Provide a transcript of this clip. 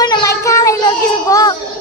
bueno, Michael, I love you so much.